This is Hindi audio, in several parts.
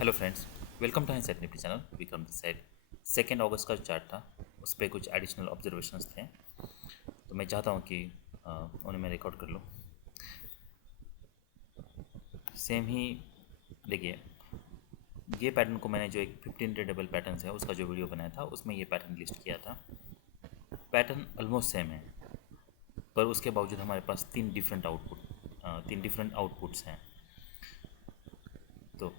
Hello friends, welcome to Hindsight Nifty channel. Vikram this side. 2 अगस्त का चार्ट था, उस पर कुछ एडिशनल ऑब्जर्वेशंस थे, तो मैं चाहता हूँ कि उन्हें मैं रिकॉर्ड कर लूँ। सेम ही देखिए, ये पैटर्न को मैंने जो एक 15 डे डबल पैटर्न है उसका जो वीडियो बनाया था उसमें ये पैटर्न लिस्ट किया था। पैटर्न ऑलमोस्ट सेम है, पर उसके बावजूद हमारे पास तीन डिफरेंट आउटपुट्स हैं। तो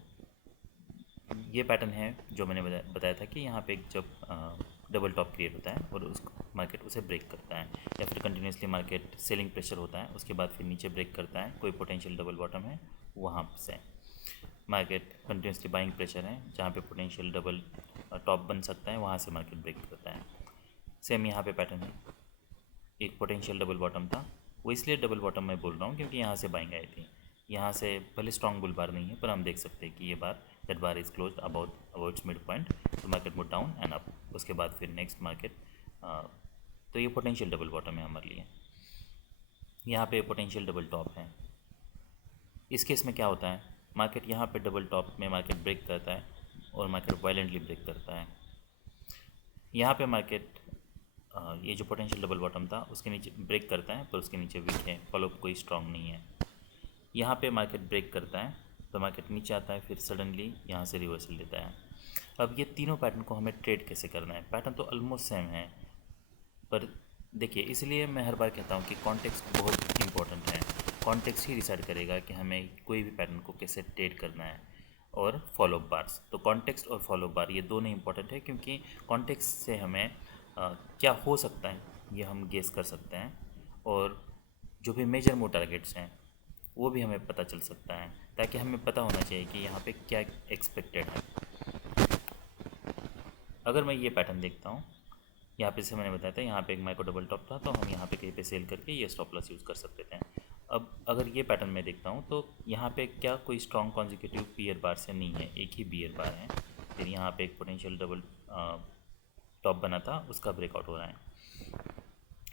ये पैटर्न है जो मैंने बताया था कि यहाँ पे जब डबल टॉप क्रिएट होता है और उस मार्केट उसे ब्रेक करता है, या फिर कंटिन्यूसली मार्केट सेलिंग प्रेशर होता है, उसके बाद फिर नीचे ब्रेक करता है, कोई पोटेंशियल डबल बॉटम है वहाँ से मार्केट कंटिन्यूसली बाइंग प्रेशर है, जहाँ पे पोटेंशियल डबल टॉप बन सकता है, वहाँ से मार्केट ब्रेक करता है। सेम यहाँ पे पैटर्न है, एक पोटेंशियल डबल बॉटम था, वो इसलिए डबल बॉटम मैं बोल रहा हूँ क्योंकि यहाँ से बाइंग आई थी। यहाँ से भले स्ट्रॉन्ग बुल बार नहीं है, पर हम देख सकते हैं कि ये bar that bar is close about its mid point, तो market move down and up. उसके बाद फिर नेक्स्ट मार्केट, तो ये पोटेंशियल डबल बॉटम है हमारे लिए। यहाँ पे पोटेंशियल डबल टॉप है। इस केस में क्या होता है, मार्केट यहाँ पे डबल टॉप में मार्केट ब्रेक करता है और मार्केट वायलेंटली ब्रेक करता है। यहाँ पे मार्केट ये जो पोटेंशियल डबल बॉटम था उसके नीचे ब्रेक करता है, पर उसके नीचे वीक है, फॉलोअप कोई स्ट्रांग नहीं है। यहाँ पे मार्केट ब्रेक करता है तो मार्केट नीचे आता है, फिर सडनली यहाँ से रिवर्सल लेता है। अब ये तीनों पैटर्न को हमें ट्रेड कैसे करना है, पैटर्न तो ऑलमोस्ट सेम है, पर देखिए इसलिए मैं हर बार कहता हूँ कि कॉन्टेक्स्ट बहुत इंपॉर्टेंट है। कॉन्टेक्स्ट ही डिसाइड करेगा कि हमें कोई भी पैटर्न को कैसे ट्रेड करना है। और फॉलो बार्स, तो कॉन्टेक्स्ट और फॉलो बार ये दोनों इंपॉर्टेंट है, क्योंकि कॉन्टेक्स्ट से हमें क्या हो सकता है ये हम गेस कर सकते हैं, और जो भी मेजर मूव टारगेट्स हैं वो भी हमें पता चल सकता है, ताकि हमें पता होना चाहिए कि यहाँ पे क्या एक्सपेक्टेड है। अगर मैं ये पैटर्न देखता हूँ, यहाँ पे से मैंने बताया था यहाँ पे एक माइक्रो डबल टॉप था, तो हम यहाँ पे कहीं पे सेल करके ये स्टॉप लॉस यूज़ कर सकते थे। अब अगर ये पैटर्न मैं देखता हूँ तो यहाँ पे क्या कोई स्ट्रॉन्ग कॉन्जिक्यूटिव बियर बार से नहीं है, एक ही बियर बार है। फिर यहाँ पे एक पोटेंशियल डबल टॉप बना था, उसका ब्रेकआउट हो रहा है।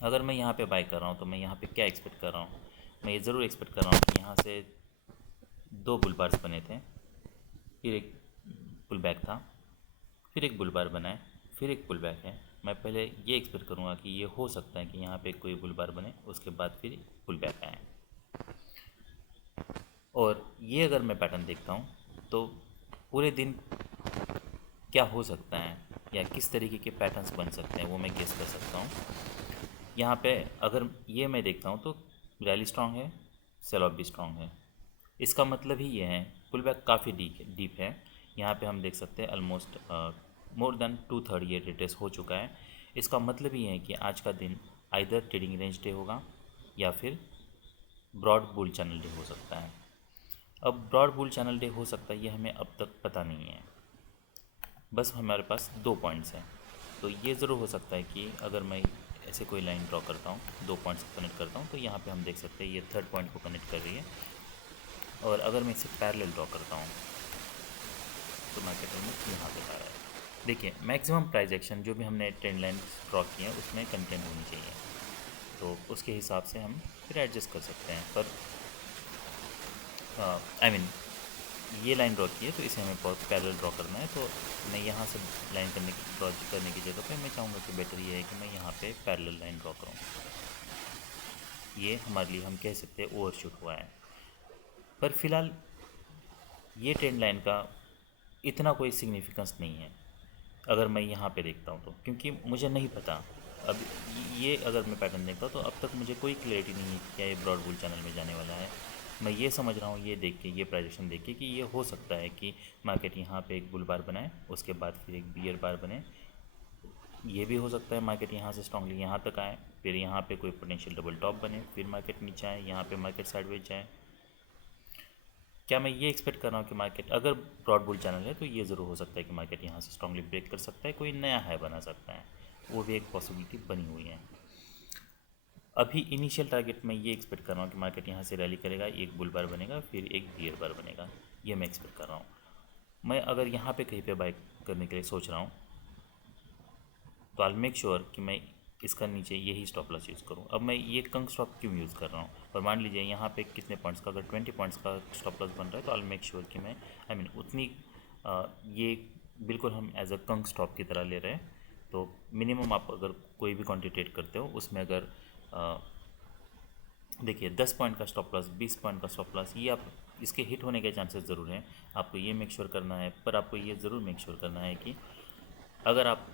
अगर मैं यहाँ पे बाय कर रहा हूँ तो मैं यहाँ पे क्या एक्सपेक्ट कर रहा हूँ, मैं ये ज़रूर एक्सपेक्ट कर रहा हूँ कि यहाँ से 2 बुल बार्स बने थे, फिर एक पुल बैक था, फिर एक बुल बार बना है, फिर एक पुल बैक है। मैं पहले ये एक्सपेक्ट करूँगा कि ये हो सकता है कि यहाँ पे कोई बुल बार बने, उसके बाद फिर पुल बैक आए। और ये अगर मैं पैटर्न देखता हूँ तो पूरे दिन क्या हो सकता है या किस तरीके के पैटर्न्स बन सकते हैं वो मैं गेस कर सकता हूँ। यहाँ पे अगर ये मैं देखता हूँ तो रैली स्ट्रांग है, सेल ऑफ भी स्ट्रांग है। इसका मतलब ही ये है, पुल बैक काफ़ी डीप है। यहाँ पे हम देख सकते हैं ऑलमोस्ट मोर देन 2/3 ये रिट्रेस हो चुका है। इसका मतलब ये है कि आज का दिन आइदर ट्रेडिंग रेंज डे होगा या फिर ब्रॉड बुल चैनल डे हो सकता है। अब ब्रॉड बुल चैनल डे हो सकता है ये हमें अब तक पता नहीं है, बस हमारे पास 2 पॉइंट्स हैं। तो ये ज़रूर हो सकता है कि अगर मैं ऐसे कोई लाइन ड्रॉ करता हूँ, 2 पॉइंट्स को कनेक्ट करता हूँ, तो यहाँ पे हम देख सकते हैं ये थर्ड पॉइंट को कनेक्ट कर रही है। और अगर मैं इसे पैरेलल ड्रॉ करता हूँ तो मार्केट में यहाँ पे आ रहा है। देखिए मैक्सिमम प्राइस एक्शन जो भी हमने ट्रेंड लाइन ड्रॉ की है उसमें कंटेंट होनी चाहिए, तो उसके हिसाब से हम फिर एडजस्ट कर सकते हैं। पर आई मीन ये लाइन ड्रॉ की है तो इसे हमें पैरेलल ड्रॉ करना है, तो मैं यहाँ से लाइन ड्रॉ करने की जगह पे मैं चाहूँगा कि बेटर ये है कि मैं यहाँ पे पैरेलल लाइन ड्रॉ करूँ। ये हमारे लिए हम कह सकते हैं ओवरशूट हुआ है, पर फिलहाल ये ट्रेंड लाइन का इतना कोई सिग्निफिकेंस नहीं है अगर मैं यहाँ पे देखता हूँ तो, क्योंकि मुझे नहीं पता। अब ये अगर मैं पैटर्न देखता हूँ तो अब तक मुझे कोई क्लैरिटी नहीं है कि क्या ये ब्रॉड बुल चैनल में जाने वाला है। मैं ये समझ रहा हूँ ये देख के, ये प्राइजेक्शन देख के, कि ये हो सकता है कि मार्केट यहाँ पे एक बुल बार बनाए, उसके बाद फिर एक बियर बार बने। ये भी हो सकता है मार्केट यहाँ से स्ट्रांगली यहाँ तक आए, फिर यहाँ पे कोई पोटेंशियल डबल टॉप बने, फिर मार्केट नीचे आए, यहाँ पे मार्केट साइडवेज जाए। क्या मैं ये एक्सपेक्ट कर रहा हूँ कि मार्केट अगर ब्रॉड बुल चैनल है तो ये ज़रूर हो सकता है कि मार्केट यहाँ से स्ट्रांगली ब्रेक कर सकता है, कोई नया हाई बना सकता है, वो भी एक पॉसिबिलिटी बनी हुई है। अभी इनिशियल टारगेट में ये एक्सपेक्ट कर रहा हूँ कि मार्केट यहाँ से रैली करेगा, एक बुल बार बनेगा, फिर एक बियर बार बनेगा, ये मैं एक्सपेक्ट कर रहा हूँ। मैं अगर यहाँ पे कहीं पे बाय करने के लिए सोच रहा हूँ तो आई मेक श्योर कि मैं इसका नीचे यही स्टॉप लॉस यूज़ करूँ। अब मैं ये कंग स्टॉप क्यों यूज़ कर रहा हूँ, और मान लीजिए यहाँ पे कितने पॉइंट्स का, अगर 20 पॉइंट्स का स्टॉप लॉस बन रहा है तो आई मेक श्योर कि मैं आई मीन उतनी ये बिल्कुल हम एज अ कंक स्टॉप की तरह ले रहे हैं। तो मिनिमम आप अगर कोई भी क्वांटिटी ट्रेड करते हो उसमें अगर देखिए 10 पॉइंट का स्टॉप लॉस, 20 पॉइंट का स्टॉप लॉस, ये आप इसके हिट होने के चांसेस ज़रूर हैं। आपको ये मेक श्योर करना है, पर आपको ये ज़रूर मेक श्योर करना है कि अगर आप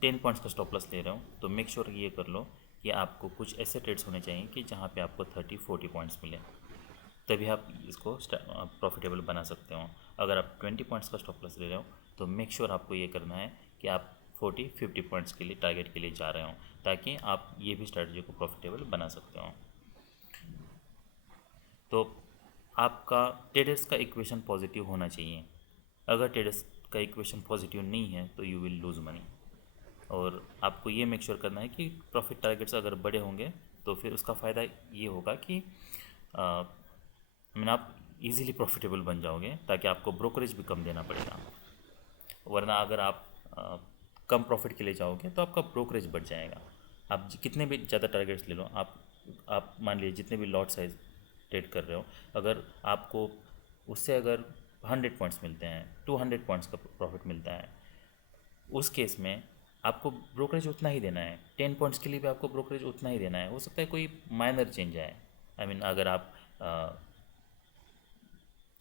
10 पॉइंट्स का स्टॉप लॉस ले रहे हो तो मेक श्योर ये कर लो कि आपको कुछ ऐसे ट्रेड्स होने चाहिए कि जहाँ पे आपको 30-40 पॉइंट्स मिले, तभी आप इसको प्रॉफिटेबल बना सकते हो। अगर आप 20 पॉइंट्स का स्टॉप लॉस ले रहे हो तो मेक श्योर आपको ये करना है कि आप 40-50 पॉइंट्स के लिए टारगेट के लिए जा रहे हो, ताकि आप ये भी स्ट्रैटेजी को प्रॉफिटेबल बना सकते हो। तो आपका ट्रेडर्स का इक्वेशन पॉजिटिव होना चाहिए। अगर ट्रेडर्स का इक्वेशन पॉजिटिव नहीं है तो यू विल लूज़ मनी। और आपको ये मेक श्योर करना है कि प्रॉफिट टारगेट्स अगर बड़े होंगे तो फिर उसका फ़ायदा ये होगा कि आप इजीली प्रॉफिटेबल बन जाओगे, ताकि आपको ब्रोकरेज भी कम देना पड़ेगा। वरना अगर आप कम प्रॉफिट के लिए जाओगे तो आपका ब्रोकरेज बढ़ जाएगा। आप कितने भी ज़्यादा टारगेट्स ले लो, आप मान लीजिए जितने भी लॉट साइज ट्रेड कर रहे हो, अगर आपको उससे अगर 100 पॉइंट्स मिलते हैं, 200 पॉइंट्स का प्रॉफिट मिलता है, उस केस में आपको ब्रोकरेज उतना ही देना है। 10 पॉइंट्स के लिए भी आपको ब्रोकरेज उतना ही देना है। हो सकता है कोई माइनर चेंज आए। अगर आप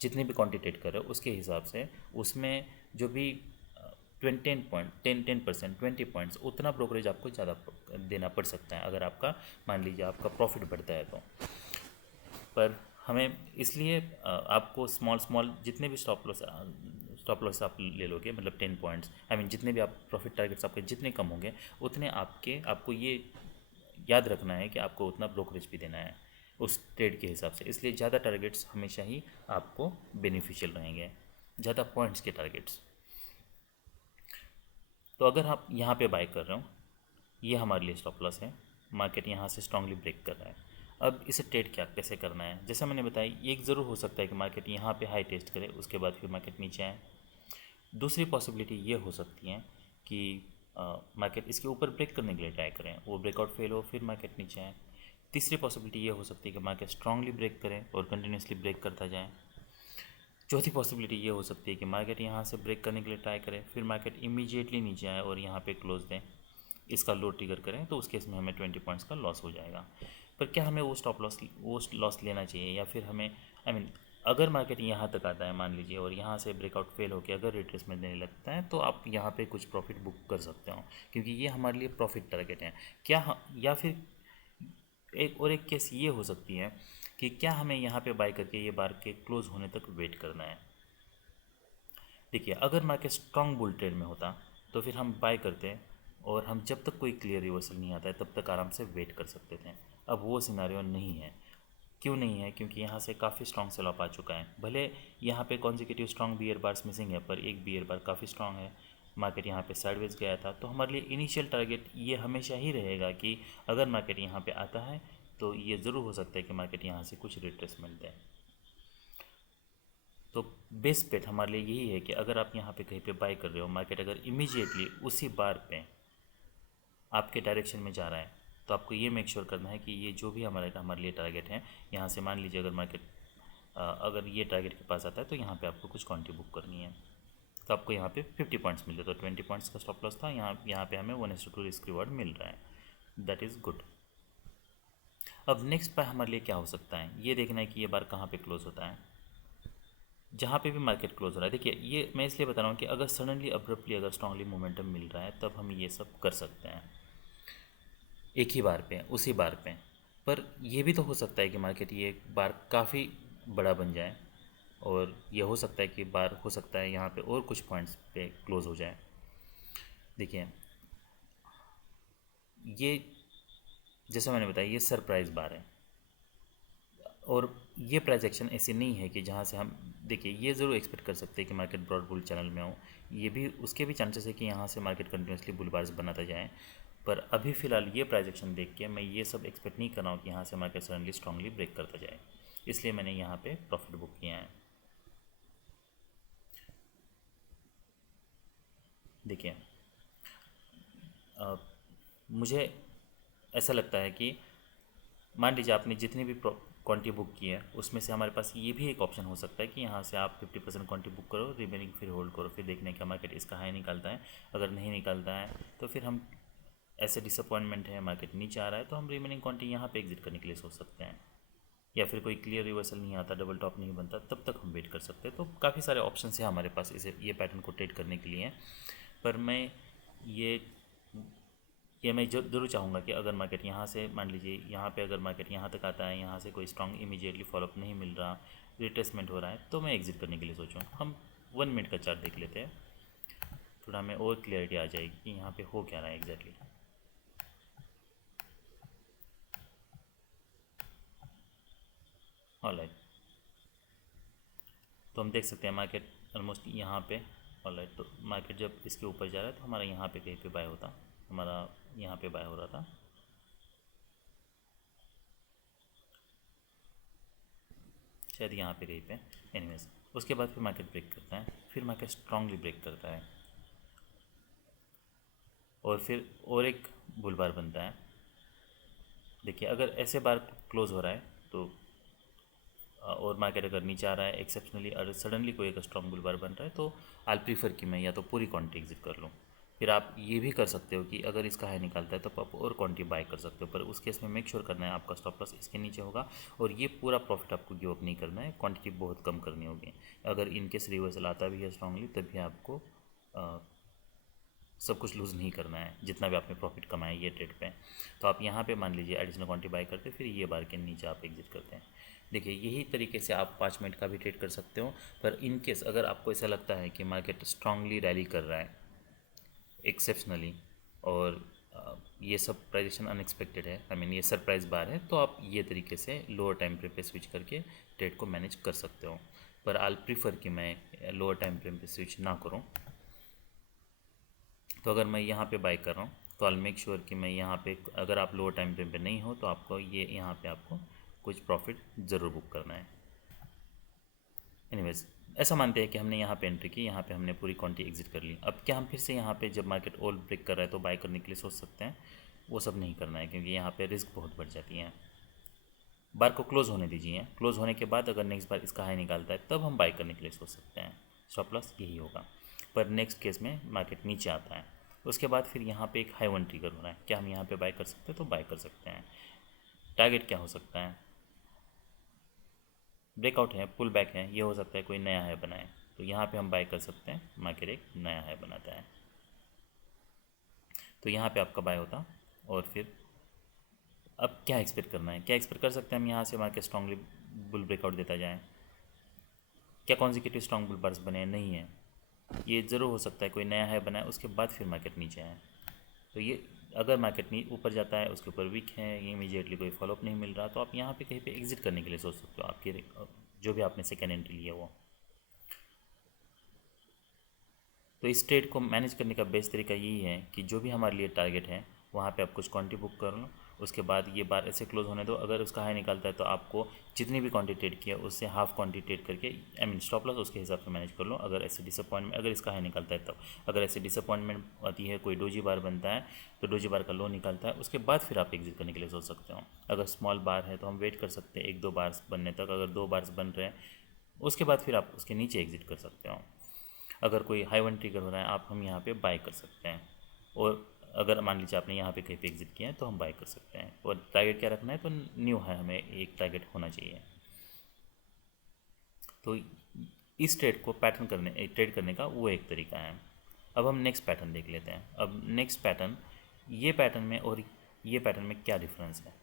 जितने भी क्वान्टिटेट कर रहे हो उसके हिसाब से उसमें जो भी 10% 20 पॉइंट्स उतना ब्रोकरेज आपको ज़्यादा देना पड़ सकता है, अगर आपका मान लीजिए आपका प्रॉफिट बढ़ता है तो। पर हमें इसलिए आपको स्मॉल स्मॉल जितने भी स्टॉप लॉस आप ले लोगे, मतलब 10 पॉइंट्स, जितने भी आप प्रॉफिट टारगेट्स आपके जितने कम होंगे उतने आपको ये याद रखना है कि आपको उतना ब्रोकरेज भी देना है उस ट्रेड के हिसाब से। इसलिए ज़्यादा टारगेट्स हमेशा ही आपको बेनिफिशियल रहेंगे, ज़्यादा पॉइंट्स के टारगेट्स। तो अगर आप यहाँ पे बाय कर रहे हो, ये हमारे लिए स्टॉप लॉस है। मार्केट यहाँ से स्ट्रांगली ब्रेक कर रहा है। अब इसे ट्रेड कैसे करना है, जैसा मैंने बताया, ये एक ज़रूर हो सकता है कि मार्केट यहाँ पे हाई टेस्ट करे, उसके बाद फिर मार्केट नीचे आए। दूसरी पॉसिबिलिटी ये हो सकती है कि मार्केट इसके ऊपर ब्रेक करने के लिए ट्राई करें, वो ब्रेकआउट फेल हो, फिर मार्केट नीचे आए। तीसरी पॉसिबिलिटी ये हो सकती है कि मार्केट स्ट्रांगली ब्रेक करें और कंटिन्यूसली ब्रेक करता जाए। चौथी पॉसिबिलिटी ये हो सकती है कि मार्केट यहाँ से ब्रेक करने के लिए ट्राई करें, फिर मार्केट इमीडिएटली नीचे आए और यहाँ पे क्लोज दें, इसका लो ट्रिगर करें, तो उस केस में हमें 20 पॉइंट्स का लॉस हो जाएगा। पर क्या हमें वो लॉस लेना चाहिए, या फिर हमें अगर मार्केट यहाँ तक आता है मान लीजिए और यहाँ से ब्रेकआउट फेल होकर अगर रिट्रेसमेंट देने लगता है, तो आप यहाँ पे कुछ प्रॉफिट बुक कर सकते हो, क्योंकि ये हमारे लिए प्रॉफिट टारगेट है। या फिर एक केस ये हो सकती है कि क्या हमें यहाँ पे बाय करके ये बार के क्लोज होने तक वेट करना है। देखिए, अगर मार्केट स्ट्रॉन्ग बुल ट्रेड में होता तो फिर हम बाय करते और हम जब तक कोई क्लियर रिवर्सल नहीं आता है तब तक आराम से वेट कर सकते थे। अब वो सिनारियो नहीं है। क्यों नहीं है? क्योंकि यहाँ से काफ़ी स्ट्रॉन्ग सेल ऑफ आ चुका है। भले यहाँ पे consecutive strong beer bars missing है, पर एक बियर बार काफ़ी स्ट्रॉन्ग है। मार्केट यहाँ पे साइडवेज गया था, तो हमारे लिए इनिशियल टारगेट ये हमेशा ही रहेगा कि अगर मार्केट यहाँ पे आता है तो ये ज़रूर हो सकता है कि मार्केट यहाँ से कुछ रिट्रेसमेंट दे। तो बेस्ट बेट हमारे लिए यही है कि अगर आप यहाँ पे कहीं पे बाय कर रहे हो, मार्केट अगर इमीडिएटली उसी बार पे आपके डायरेक्शन में जा रहा है, तो आपको ये मेक श्योर करना है कि ये जो भी हमारे लिए टारगेट है, यहाँ से मान लीजिए अगर मार्केट अगर ये टारगेट के पास आता है तो यहाँ पे आपको कुछ क्वांटिटी बुक करनी है। तो आपको यहाँ पे 50 पॉइंट्स मिल रहे, तो 20 पॉइंट्स का स्टॉप लॉस था, यहाँ पे हमें 1:2 रिस्क रिवॉर्ड मिल रहा है। That is good. अब नेक्स्ट बार हमारे लिए क्या हो सकता है, ये देखना है कि ये बार कहाँ पे क्लोज होता है। जहाँ पे भी मार्केट क्लोज हो रहा है, देखिए ये मैं इसलिए बता रहा हूँ कि अगर सडनली अब्रप्टली अगर स्ट्रांगली मोमेंटम मिल रहा है तब हम ये सब कर सकते हैं एक ही बार पे, उसी बार पे। पर यह भी तो हो सकता है कि मार्केट ये एक बार काफ़ी बड़ा बन जाए, और ये हो सकता है कि बार हो सकता है यहाँ पे और कुछ पॉइंट्स पे क्लोज हो जाए। देखिए, ये जैसा मैंने बताया ये सरप्राइज़ बार है, और ये प्राइस एक्शन ऐसी नहीं है कि जहाँ से हम देखिए ये ज़रूर एक्सपेक्ट कर सकते हैं कि मार्केट ब्रॉड बुल चैनल में हो। ये भी उसके भी चांसेस है कि यहाँ से मार्केट कंटिन्यूसली बुल बार्स बनाता जाए। पर अभी फ़िलहाल ये प्राइस एक्शन देख के मैं ये सब एक्सपेक्ट नहीं कर रहा हूँ कि यहाँ से मार्केट सडनली स्ट्रांगली ब्रेक करता जाए, इसलिए मैंने यहाँ पे प्रॉफिट बुक किया है। देखिए, मुझे ऐसा लगता है कि मान लीजिए आपने जितनी भी क्वांटिटी बुक की है उसमें से हमारे पास ये भी एक ऑप्शन हो सकता है कि यहाँ से आप 50% क्वांटिटी बुक करो, रिमेनिंग फिर होल्ड करो, फिर देखने का मार्केट इसका हाई निकालता है। अगर नहीं निकालता है तो फिर हम ऐसे डिसअपॉइंटमेंट है, मार्केट नीचे आ रहा है तो हम रिमेनिंग क्वांटिटी यहाँ पे एग्जिट करने के लिए सोच सकते हैं। या फिर कोई क्लियर रिवर्सल नहीं आता, डबल टॉप नहीं बनता, तब तक हम वेट कर सकते हैं। तो काफ़ी सारे ऑप्शन है हमारे पास इसे ये पैटर्न को ट्रेड करने के लिए। पर मैं ये ये मैं ज़रूर चाहूँगा कि अगर मार्केट यहाँ से मान लीजिए यहाँ पे अगर मार्केट यहाँ तक आता है, यहाँ से कोई स्ट्रॉन्ग इमीडिएटली फॉलोअप नहीं मिल रहा, रिट्रेसमेंट हो रहा है, तो मैं एग्जिट करने के लिए सोचूँ। हम 1 मिनट का चार्ट देख लेते हैं, थोड़ा हमें और क्लियरिटी आ जाएगी कि यहाँ पे हो क्या रहा है एग्जैक्टली। ऑलराइट, तो हम देख सकते हैं मार्केट ऑलमोस्ट यहाँ पे। ऑलराइट, तो मार्केट जब इसके ऊपर जा रहा है तो हमारा यहाँ पे कहीं पे बाय होता, हमारा यहाँ पे बाय हो रहा था। शायद यहाँ पे कहीं पे। एनीवेज, उसके बाद फिर मार्केट ब्रेक करता है, फिर मार्केट स्ट्रांगली ब्रेक करता है और फिर और एक बुल बार बनता है। देखिए अगर ऐसे बार क्लोज हो रहा है तो और मार्केट अगर नीचे आ रहा है एक्सेप्शनली, और सडनली कोई अगर स्ट्रॉन्ग बुल बार बन रहा है तो आई प्रीफर कि मैं या तो पूरी क्वांटिटी एग्जिट कर लूँ। फिर आप ये भी कर सकते हो कि अगर इसका हाई निकालता है तो आप और क्वांटिटी बाय कर सकते हो, पर उस केस में मेक श्योर करना है आपका स्टॉप लॉस इसके नीचे होगा और ये पूरा प्रॉफिट आपको गिव अप नहीं करना है, क्वांटिटी बहुत कम करनी होगी। अगर इनकेस रिवर्सल आता भी है स्ट्रांगली तब भी आपको सब कुछ लूज़ नहीं करना है, जितना भी आपने प्रॉफिट कमाया ये ट्रेड पे। तो आप यहाँ पे मान लीजिए एडिशनल क्वांटिटी बाय करते फिर ये बार के नीचे आप एग्जिट करते हैं। देखिए यही तरीके से आप 5 मिनट का भी ट्रेड कर सकते हो। पर इन केस अगर आपको ऐसा लगता है कि मार्केट स्ट्रांगली रैली कर रहा है एक्सेप्शनली और ये सब प्राइजेशन अनएक्सपेक्टेड है, आई मीन ये सरप्राइज बार है, तो आप ये तरीके से लोअर टाइम फ्रेम पे स्विच करके ट्रेड को मैनेज कर सकते हो। पर आई प्रीफर कि मैं लोअर टाइम फ्रेम पे स्विच ना करूँ। तो अगर मैं यहाँ पे बाय कर रहा हूँ तो आई मेक श्योर कि मैं यहाँ पे, अगर आप लोअर टाइम फ्रेम पे नहीं हो तो आपको ये यहाँ पे आपको कुछ प्रॉफिट ज़रूर बुक करना है। एनीवेज, ऐसा मानते हैं कि हमने यहाँ पे एंट्री की, यहाँ पे हमने पूरी क्वांटिटी एग्जिट कर ली। अब क्या हम फिर से यहाँ पे जब मार्केट ऑल ब्रेक कर रहा है तो बाय करने के लिए सोच सकते हैं? वो सब नहीं करना है, क्योंकि यहाँ पे रिस्क बहुत बढ़ जाती है। बार को क्लोज होने दीजिए, क्लोज होने के बाद अगर नेक्स्ट बार इसका हाई निकालता है तब हम बाय करने के लिए सोच सकते हैं। स्टॉप लॉस यही होगा। पर नेक्स्ट केस में मार्केट नीचे आता है, उसके बाद फिर यहाँ पे एक हाई वन ट्रिगर हो रहा है, क्या हम यहाँ पे बाय कर सकते हैं? तो बाय कर सकते हैं। टारगेट क्या हो सकता है? ब्रेकआउट है, पुल बैक है, ये हो सकता है कोई नया हाई बनाए, तो यहाँ पे हम बाय कर सकते हैं। मार्केट एक नया हाई बनाता है तो यहाँ पे आपका बाय होता। और फिर अब क्या एक्सपेक्ट करना है, क्या एक्सपेक्ट कर सकते हैं हम यहाँ से? मार्केट स्ट्रांगली बुल ब्रेकआउट देता जाए। क्या कॉन्जिक्यूटिव स्ट्रांग बुल बार्स बने? नहीं है। ये ज़रूर हो सकता है कोई नया हाई बनाए उसके बाद फिर मार्केट नीचे आए। तो ये अगर मार्केट ऊपर जाता है, उसके ऊपर वीक है, ये इमीडिएटली कोई फॉलोअप नहीं मिल रहा, तो आप यहाँ पे कहीं पे एग्जिट करने के लिए सोच सकते हो। आपकी जो भी आपने सेकेंड एंट्री लिया वो। तो इस ट्रेड को मैनेज करने का बेस्ट तरीका यही है कि जो भी हमारे लिए टारगेट है वहाँ पे आप कुछ क्वांटिटी बुक कर लो, उसके बाद ये बार ऐसे क्लोज होने दो। अगर उसका हाई निकालता है तो आपको जितनी भी क्वांटिटी ट्रेड किया उससे हाफ क्वांटिटी ट्रेड करके, आई मीन स्टॉप लॉस उसके हिसाब से मैनेज कर लो। अगर ऐसे डिसअपॉइंटमेंट, अगर इसका हाई निकालता है तब, अगर ऐसे डिसअपॉइंटमेंट आती है, कोई डोजी बार बनता है तो डोजी बार का लो निकालता है, उसके बाद फिर आप एग्जिट करने के लिए सोच सकते हो। अगर स्मॉल बार है तो हम वेट कर सकते हैं 1-2 बार्स बनने तक। अगर 2 बार्स बन रहे हैं उसके बाद फिर आप उसके नीचे एग्जिट कर सकते हो। अगर कोई हाई वन ट्रिगर हो रहा है आप हम यहाँ पे बाय कर सकते हैं। और अगर मान लीजिए आपने यहाँ पे कहीं पे एग्जिट किया है तो हम बाय कर सकते हैं। और टारगेट क्या रखना है? तो न्यू है, हमें एक टारगेट होना चाहिए। तो इस ट्रेड को ट्रेड करने का वो एक तरीका है। अब हम नेक्स्ट पैटर्न देख लेते हैं। अब नेक्स्ट पैटर्न, ये पैटर्न में और ये पैटर्न में क्या डिफरेंस है?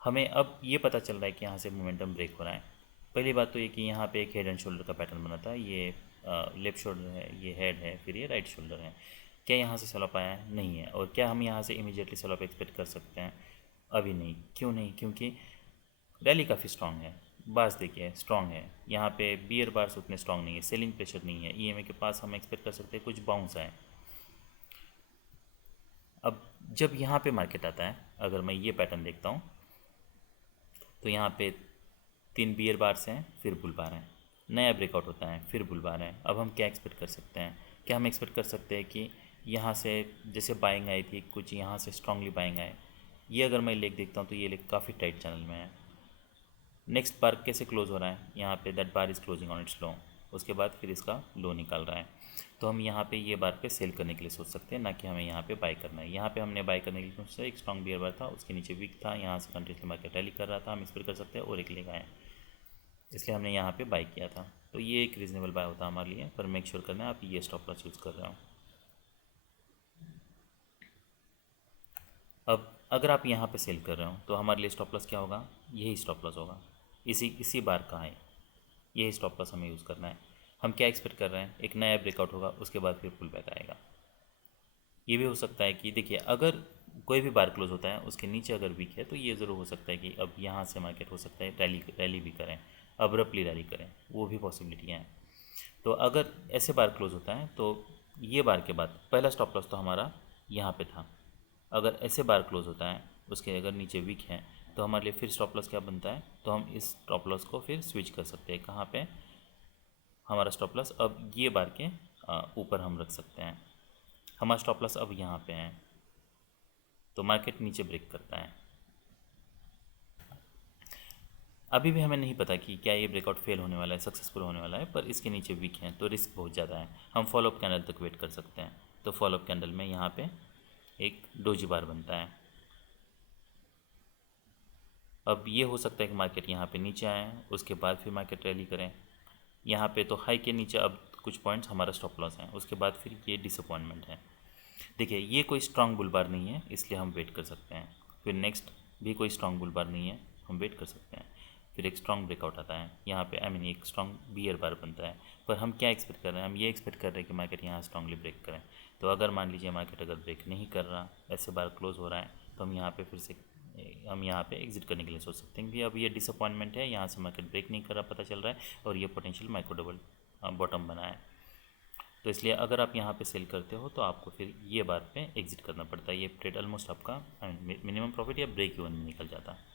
हमें अब ये पता चल रहा है कि यहाँ से मोमेंटम ब्रेक हो रहा है। पहली बात तो ये कि यहाँ पे एक हेड एंड शोल्डर का पैटर्न बना था। ये लेफ्ट शोल्डर है, ये हेड है, फिर ये राइट शोल्डर है। क्या यहाँ से सेल अप आया है? नहीं है। और क्या हम यहाँ से इमीडिएटली सेल अप एक्सपेक्ट कर सकते हैं? अभी नहीं। क्यों नहीं? क्योंकि रैली काफ़ी स्ट्रांग है, बार्स देखिए स्ट्रांग है। यहाँ पे बियर बार्स उतने स्ट्रांग नहीं है, सेलिंग प्रेशर नहीं है। ईएमए के पास हम एक्सपेक्ट कर सकते हैं कुछ बाउंस आए। अब जब यहाँ पे मार्केट आता है, अगर मैं ये पैटर्न देखता हूँ तो यहाँ पे 3 बियर बार्स हैं, फिर बुल बार हैं, नया ब्रेकआउट होता है, फिर बुल बार है। अब हम क्या एक्सपेक्ट कर सकते हैं? क्या हम एक्सपेक्ट कर सकते हैं कि यहाँ से जैसे बाइंग आई थी, कुछ यहाँ से स्ट्रांगली बाइंग आए? ये अगर मैं लेग देखता हूँ तो ये लेग काफ़ी टाइट चैनल में है। नेक्स्ट बार कैसे क्लोज हो रहा है, यहाँ पे that bar is closing on its low, उसके बाद फिर इसका लो निकाल रहा है। तो हम यहाँ पे ये बार पे सेल करने के लिए सोच सकते हैं, ना कि हमें यहाँ पे बाय करना है। यहाँ पे हमने बाय करने के लिए सोचा, एक स्ट्रॉन्ग बियर बार था, उसके नीचे वीक था, यहाँ से कंटिन्यूसली मार्केट रैली कर रहा था, हम इस पर कर सकते हैं और एक लेगा है, इसलिए हमने यहाँ पे बाय किया था। तो ये एक रीजनेबल बाय होता है हमारे लिए, पर मेक श्योर करना है आप ये स्टॉप लॉस यूज़ कर रहे हो। अब अगर आप यहाँ पे सेल कर रहे हो तो हमारे लिए स्टॉप लॉस क्या होगा, यही स्टॉप लॉस होगा, इसी बार का है, यही स्टॉप लॉस हमें यूज़ करना है। हम क्या एक्सपेक्ट कर रहे हैं, एक नया ब्रेकआउट होगा, उसके बाद फिर पुल बैक आएगा। ये भी हो सकता है कि देखिए, अगर कोई भी बार क्लोज होता है उसके नीचे अगर वीक है तो ये ज़रूर हो सकता है कि अब यहाँ से मार्केट हो सकता है रैली भी करें, अब्रप्टली रैली करें, वो भी पॉसिबिलिटियाँ हैं। तो अगर ऐसे बार क्लोज होता है तो ये बार के बाद पहला स्टॉप लॉस तो हमारा यहाँ पे था, अगर ऐसे बार क्लोज होता है उसके अगर नीचे वीक है तो हमारे लिए फिर स्टॉप लॉस क्या बनता है, तो हम इस स्टॉप लॉस को फिर स्विच कर सकते हैं। कहाँ पे हमारा स्टॉप लॉस अब ये बार के ऊपर हम रख सकते हैं, हमारा स्टॉप लॉस अब यहाँ पे है, तो मार्केट नीचे ब्रेक करता है। अभी भी हमें नहीं पता कि क्या ये ब्रेकआउट फेल होने वाला है, सक्सेसफुल होने वाला है, पर इसके नीचे वीक हैं तो रिस्क बहुत ज़्यादा है। हम फॉलोअप कैंडल तक वेट कर सकते हैं। तो फॉलोअप कैंडल में यहाँ पे एक डोजी बार बनता है। अब ये हो सकता है कि मार्केट यहाँ पे नीचे आए, उसके बाद फिर मार्केट रैली करें। यहाँ पे तो हाई के नीचे अब कुछ पॉइंट्स हमारा स्टॉप लॉस है, उसके बाद फिर ये डिसअपॉइंटमेंट है। देखिए, ये कोई स्ट्रांग बुल बार नहीं है, इसलिए हम वेट कर सकते हैं। फिर नेक्स्ट भी कोई स्ट्रांग बुल बार नहीं है, हम वेट कर सकते हैं। फिर एक स्ट्रांग ब्रेकआउट आता है यहाँ पे, आई मीन एक स्ट्रांग बियर बार बनता है। पर हम क्या एक्सपेक्ट कर रहे हैं, हम ये एक्सपेक्ट कर रहे हैं कि मार्केट यहाँ स्ट्रांगली ब्रेक करें। तो अगर मान लीजिए मार्केट अगर ब्रेक नहीं कर रहा, ऐसे बार क्लोज हो रहा है, तो हम यहाँ पे फिर से हम यहाँ पे एग्जिट करने के लिए सोच सकते हैं कि अब ये डिसअपॉइंटमेंट है, यहाँ से मार्केट ब्रेक नहीं कर रहा पता चल रहा है, और ये पोटेंशियल माइक्रो डबल बॉटम बना है। तो इसलिए अगर आप यहाँ पे सेल करते हो तो आपको फिर ये बार पे एग्जिट करना पड़ता है। ये ट्रेड ऑलमोस्ट आपका मिनिमम प्रॉफिट या ब्रेक इवन में निकल जाता है।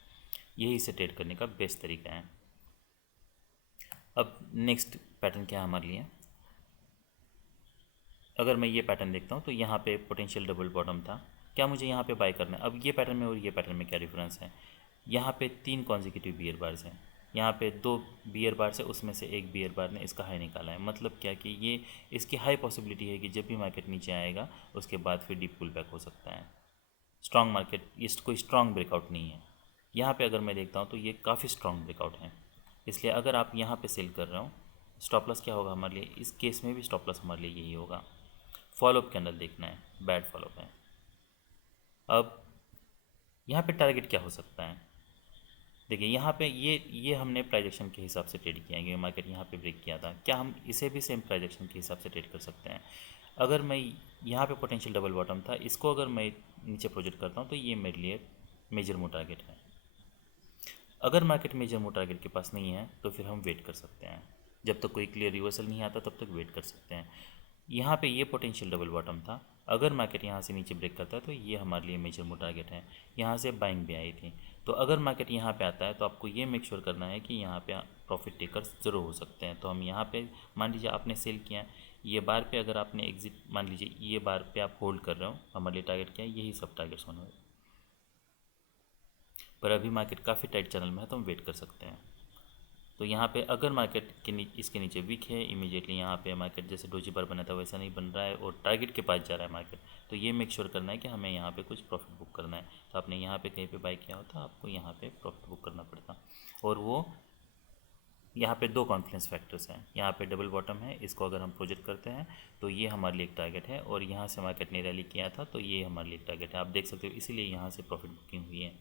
यही इसे ट्रेड करने का बेस्ट तरीका है। अब नेक्स्ट पैटर्न क्या है हमारे लिए, अगर मैं ये पैटर्न देखता हूँ तो यहाँ पे पोटेंशियल डबल बॉटम था, क्या मुझे यहाँ पे बाय करना है। अब ये पैटर्न में और ये पैटर्न में क्या डिफरेंस है, यहाँ पे 3 कॉन्जिक्यूटिव बियर बार्स हैं, यहाँ पे 2 बियर बार्स है, उसमें से एक बियर बार ने इसका हाई निकाला है। मतलब क्या कि ये इसकी हाई पॉसिबिलिटी है कि जब भी मार्केट नीचे आएगा उसके बाद फिर डीप पुल बैक हो सकता है। स्ट्रॉन्ग मार्केट, ये कोई स्ट्रॉन्ग ब्रेकआउट नहीं है। यहाँ पे अगर मैं देखता हूँ तो ये काफ़ी स्ट्रॉन्ग ब्रेकआउट है, इसलिए अगर आप यहाँ पे सेल कर रहे हो, स्टॉप लॉस क्या होगा हमारे लिए, इस केस में भी स्टॉप लॉस हमारे लिए यही होगा। फॉलोअप कैंडल देखना है, बैड फॉलोअप है। अब यहाँ पे टारगेट क्या हो सकता है, देखिए यहाँ पे ये हमने प्राइजेक्शन के हिसाब से ट्रेड किया है कि मार्केट यहाँ पे ब्रेक किया था, क्या हम इसे भी सेम प्राइजेक्शन के हिसाब से ट्रेड कर सकते हैं। अगर मैं यहाँ पे पोटेंशियल डबल बॉटम था, इसको अगर मैं नीचे प्रोजेक्ट करता हूँ तो ये मेरे लिए मेजर मूव टारगेट है। अगर मार्केट मेजर मूव टारगेट के पास नहीं है तो फिर हम वेट कर सकते हैं, जब तक कोई क्लियर रिवर्सल नहीं आता तब तक वेट कर सकते हैं। यहाँ पे ये पोटेंशियल डबल बॉटम था, अगर मार्केट यहाँ से नीचे ब्रेक करता है तो ये हमारे लिए मेजर मूव टारगेट है। यहाँ से बाइंग भी आई थी, तो अगर मार्केट यहाँ पे आता है तो आपको ये मेक श्योर करना है कि यहाँ पे प्रॉफिट टेकर्स ज़रूर हो सकते हैं। तो हम यहाँ पे मान लीजिए आपने सेल किया, ये बार पे अगर आपने एग्जिट, मान लीजिए ये बार पे आप होल्ड कर रहे हो, हमारे लिए टारगेट क्या है, यही सब टारगेट्स होने वाले। पर अभी मार्केट काफ़ी टाइट चैनल में है तो हम वेट कर सकते हैं। तो यहाँ पे अगर मार्केट के इसके नीचे वीक है, इमीडिएटली यहाँ पे मार्केट जैसे डोजी बार बना था वैसा नहीं बन रहा है और टारगेट के पास जा रहा है मार्केट, तो ये मेक श्योर करना है कि हमें यहाँ पे कुछ प्रॉफिट बुक करना है। तो आपने यहाँ पे कहीं पे बाय किया होता, आपको यहाँ पे प्रॉफिट बुक करना पड़ता। और वो यहाँ पे 2 कॉन्फ्लुएंस फैक्टर्स हैं, यहाँ पे डबल बॉटम है, इसको अगर हम प्रोजेक्ट करते हैं तो ये हमारे लिए एक टारगेट है, और यहाँ से मार्केट ने रैली किया था तो ये हमारे लिए एक टारगेट है। आप देख सकते हो, इसीलिए यहाँ से प्रॉफिट बुकिंग हुई है।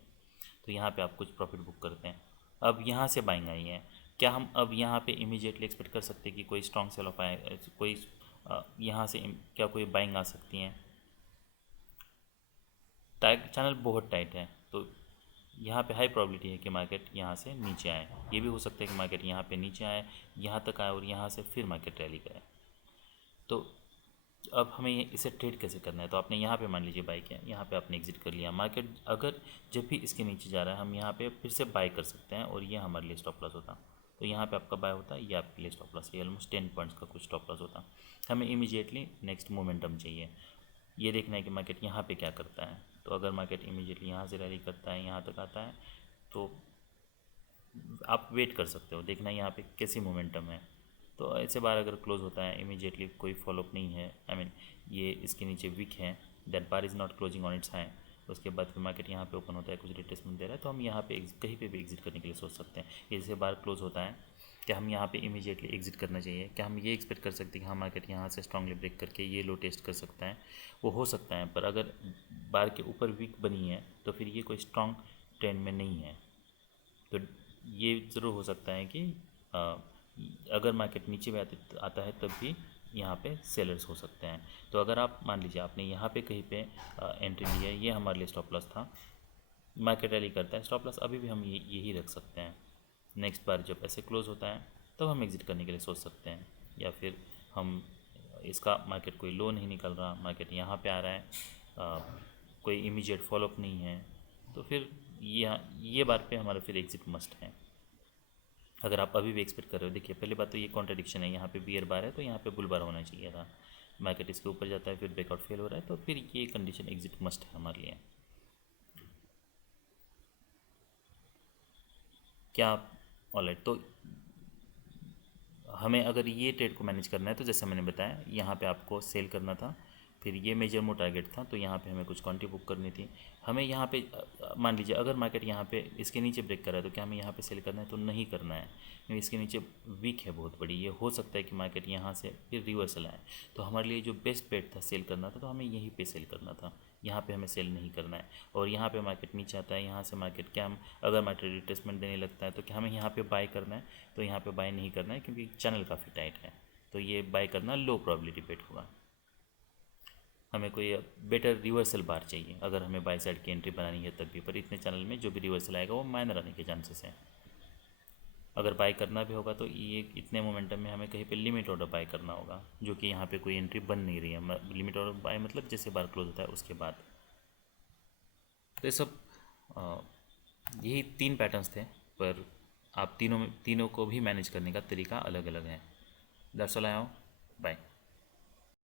तो यहाँ पे आप कुछ प्रॉफिट बुक करते हैं। अब यहाँ से बाइंग आई है, क्या हम अब यहाँ पे इमीडिएटली एक्सपेक्ट कर सकते हैं कि कोई स्ट्रॉन्ग सेल ऑफ आए, कोई यहाँ से क्या कोई बाइंग आ सकती है। टाइट चैनल बहुत टाइट है, तो यहाँ पे हाई प्रोबेबिलिटी है कि मार्केट यहाँ से नीचे आए। ये भी हो सकता है कि मार्केट यहाँ पे नीचे आए, यहाँ तक आए और यहाँ से फिर मार्केट रैली करे। तो अब हमें इसे ट्रेड कैसे करना है, तो आपने यहाँ पे मान लीजिए बाई किया, यहाँ पे आपने एग्जिट कर लिया। मार्केट अगर जब भी इसके नीचे जा रहा है हम यहाँ पे फिर से बाय कर सकते हैं, और ये हमारे लिए स्टॉप लॉस होता। तो यहाँ पे आपका बाय होता है, ये आपके लिए स्टॉप लॉस, ये ऑलमोस्ट 10 पॉइंट्स का कुछ स्टॉप लॉस होता। हमें इमीडिएटली नेक्स्ट मोमेंटम चाहिए, ये देखना है कि मार्केट यहाँ पे क्या करता है। तो अगर मार्केट इमीडिएटली यहाँ से रैली करता है, यहाँ तक आता है, तो आप वेट कर सकते हो, देखना यहाँ पे कैसी मोमेंटम है। तो ऐसे बार अगर क्लोज होता है इमीडिएटली कोई फॉलोअप नहीं है, आई मीन ये इसके नीचे वीक है, that bar is not closing on it's high, उसके बाद फिर मार्केट यहाँ पे ओपन होता है, कुछ रिट्रेसमेंट दे रहा है, तो हम यहाँ पे कहीं पे भी एग्जिट करने के लिए सोच सकते हैं। ये जैसे बार क्लोज होता है, क्या हम यहाँ पे इमीडिएटली एग्जिट करना चाहिए? क्या हम ये एक्सपेक्ट कर सकते हैं कि हाँ मार्केट यहाँ से स्ट्रांगली ब्रेक करके ये लो टेस्ट कर सकता है? वो हो सकता है, पर अगर बार के ऊपर वीक बनी है तो फिर ये कोई स्ट्रांग ट्रेंड में नहीं है। तो ये ज़रूर हो सकता है कि अ, अगर मार्केट नीचे में आता है तब भी यहाँ पे सेलर्स हो सकते हैं। तो अगर आप मान लीजिए आपने यहाँ पे कहीं पे एंट्री ली है, ये हमारे लिए स्टॉप लॉस था, मार्केट रैली करता है, स्टॉप लॉस अभी भी हम यही रख सकते हैं। नेक्स्ट बार जब ऐसे क्लोज होता है तब हम एग्ज़िट करने के लिए सोच सकते हैं, या फिर हम इसका मार्केट कोई लो नहीं निकल रहा, मार्केट यहाँ पे आ रहा है, कोई इमीडिएट फॉलोअप नहीं है, तो फिर ये बार पे हमारा फिर एग्ज़िट मस्ट है। अगर आप अभी भी एक्सपेक्ट कर रहे हो, देखिए पहली बात तो ये कॉन्ट्रडिक्शन है, यहाँ पे बियर बार है तो यहाँ पे बुल बार होना चाहिए था, मार्केट इसके ऊपर जाता है फिर ब्रेकआउट फेल हो रहा है, तो फिर ये कंडीशन एग्जिट मस्ट है हमारे लिए। क्या आप ऑलराइट, तो हमें अगर ये ट्रेड को मैनेज करना है तो जैसे मैंने बताया यहाँ पे आपको सेल करना था, फिर ये मेजर मो टारगेट था, तो यहाँ पे हमें कुछ क्वांटिटी बुक करनी थी। हमें यहाँ पे मान लीजिए अगर मार्केट यहाँ पे इसके नीचे ब्रेक कर रहा है तो क्या हमें यहाँ पे सेल करना है? तो नहीं करना है, क्योंकि इसके नीचे वीक है बहुत बड़ी, ये हो सकता है कि मार्केट यहाँ से फिर रिवर्सल आए। तो हमारे लिए जो बेस्ट बेट था सेल करना था, तो हमें यहीं पे सेल करना था, यहाँ पे हमें सेल नहीं करना है। और यहाँ पे मार्केट नीचे आता है, यहाँ से मार्केट क्या हम अगर मार्केट रिट्रेसमेंट देने लगता है तो क्या हमें यहाँ पे बाय करना है? तो यहाँ पे बाय नहीं करना है, क्योंकि चैनल काफ़ी टाइट है, तो ये बाय करना लो प्रोबेबिलिटी बेट होगा। हमें कोई बेटर रिवर्सल बार चाहिए अगर हमें बाय साइड की एंट्री बनानी है तब भी, पर इतने चैनल में जो भी रिवर्सल आएगा वो माइनर आने के चांसेस हैं। अगर बाय करना भी होगा तो ये इतने मोमेंटम में हमें कहीं पे लिमिट ऑर्डर बाय करना होगा, जो कि यहाँ पे कोई एंट्री बन नहीं रही है। लिमिट ऑर्डर बाय मतलब जैसे बार क्लोज होता है उसके बाद। तो ये सब अ, यही 3 पैटर्न्स थे, पर आप तीनों को भी मैनेज करने का तरीका अलग अलग है। That's all I have. Bye.